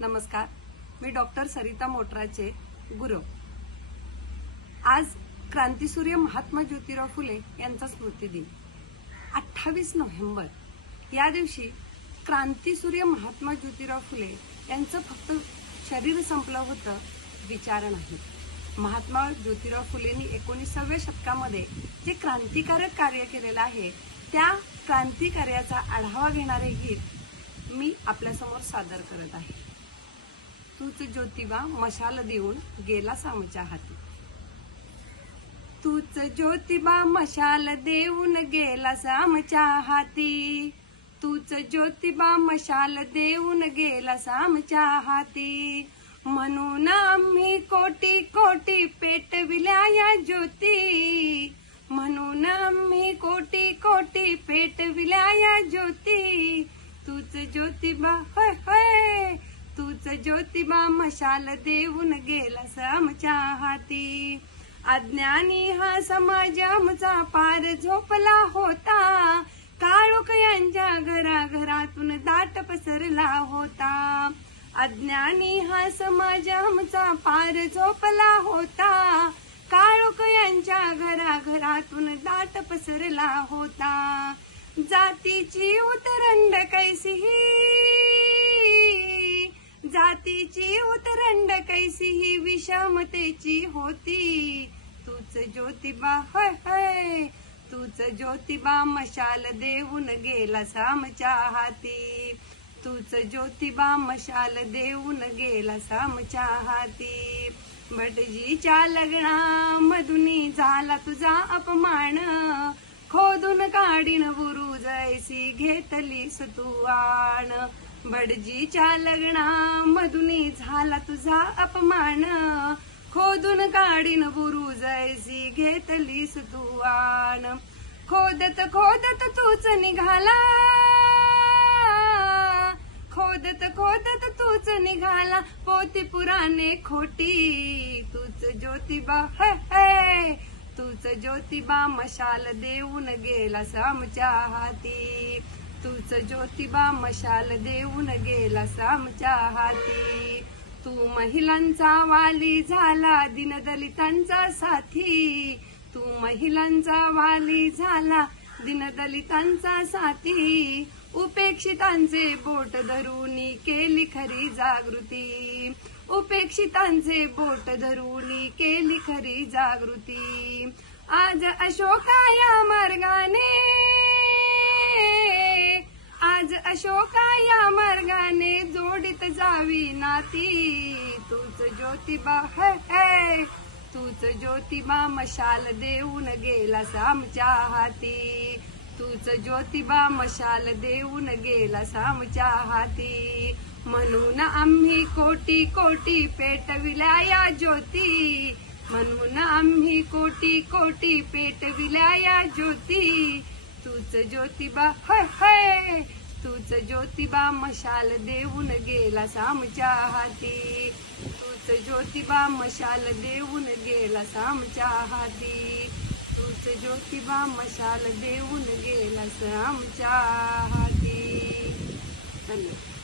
नमस्कार, मी डॉक्टर सरिता मोटराचे गुरु। आज क्रांतीसूर्य महात्मा ज्योतिराव फुले यांचा स्मृती दिन 28 नोव्हेंबर या दिवशी क्रांतीसूर्य महात्मा ज्योतिराव फुले यांचं फक्त शरीर संपलं होतं, विचार नाही। महात्मा ज्योतिराव फुलेंनी 19व्या शतकामध्ये जे क्रांतिकारक कार्य केलेलं आहे त्या क्रांतिकार्याचा आढावा घेणारे गीत मी आपल्यासमोर सादर करत आहे। तूच ज्योतिबा मशाल देऊन गेला सामच्या हाती। तूच ज्योतिबा मशाल देऊन गेला सामच्या हाती। तूच ज्योतिबा मशाल देऊन गेला सामच्या हाती। म्हणून आम्ही कोटी कोटी पेटविल्या या ज्योती। म्हणून आम्ही कोटी कोटी पेटविल्या या ज्योती। तूच ज्योतिबा होय होय, तूच ज्योतिबा मशाल देऊन गेला सामच्या हाती। अज्ञानी हा समाज आमचा पार झोपला होता। काळोख यांच्या घराघरातून दाट पसरला होता। अज्ञानी हा समाज आमचा पार झोपला होता। काळोख यांच्या घराघरातून दाट पसरला होता। जातीची उतरंड कैसीही, जातीची उतरंड कैसीही विषमतेची होती। तूच ज्योतिबा होय होय, तूच ज्योतिबा मशाल देऊन गेला सामच्या हाती। तूच ज्योतिबा मशाल देऊन गेला सामच्या हाती। भटजीच्या लग्नामधुनी झाला तुझा अपमान। खोदून काढीन बुरुज ऐसी घेतलीस तू आण। भटजीच्या लग्नामधुनी झाला तुझा अपमान। खोदून काढीन बुरुज ऐसी घेतलीस तू आण। खोदत खोदत तूच निघाला, खोदत खोदत तूच निघाला पोती पुराणे खोटी। तूच ज्योतिबा है है, तूच ज्योतिबा मशाल देऊन गेला सामच्या हाती। तूच ज्योतिबा मशाल देऊन गेला सामच्या हाती। तू महिलांचा वाली झाला दीनदलितांचा साथी। तू महिलांचा वाली झाला दीनदलितांचा साथी। उपेक्षितांचे बोट धरून केली खरी जागृती। उपेक्षितांचे बोट धरून केली खरी जागृती। आज अशोका या मार्गाने, आज अशोका या मार्गाने जोडीत जावी नाती। तूच ज्योतिबा है है, तूच ज्योतिबा मशाल देऊन गेला सामच्या हाती। तूच ज्योतिबा मशाल देऊन गेला सामच्या हाती। म्हणून आम्ही कोटी कोटी पेटविल्या या ज्योती। म्हणून आम्ही कोटी कोटी पेटविल्या या ज्योती। तूच ज्योतिबा होय होय, तूच ज्योतिबा मशाल देऊन गेला सामच्या हाती। तूच ज्योतिबा मशाल देऊन गेला सामच्या हाती। तूच ज्योतिबा मशाल देऊन गेला सामच्या हाती। धन्यवाद।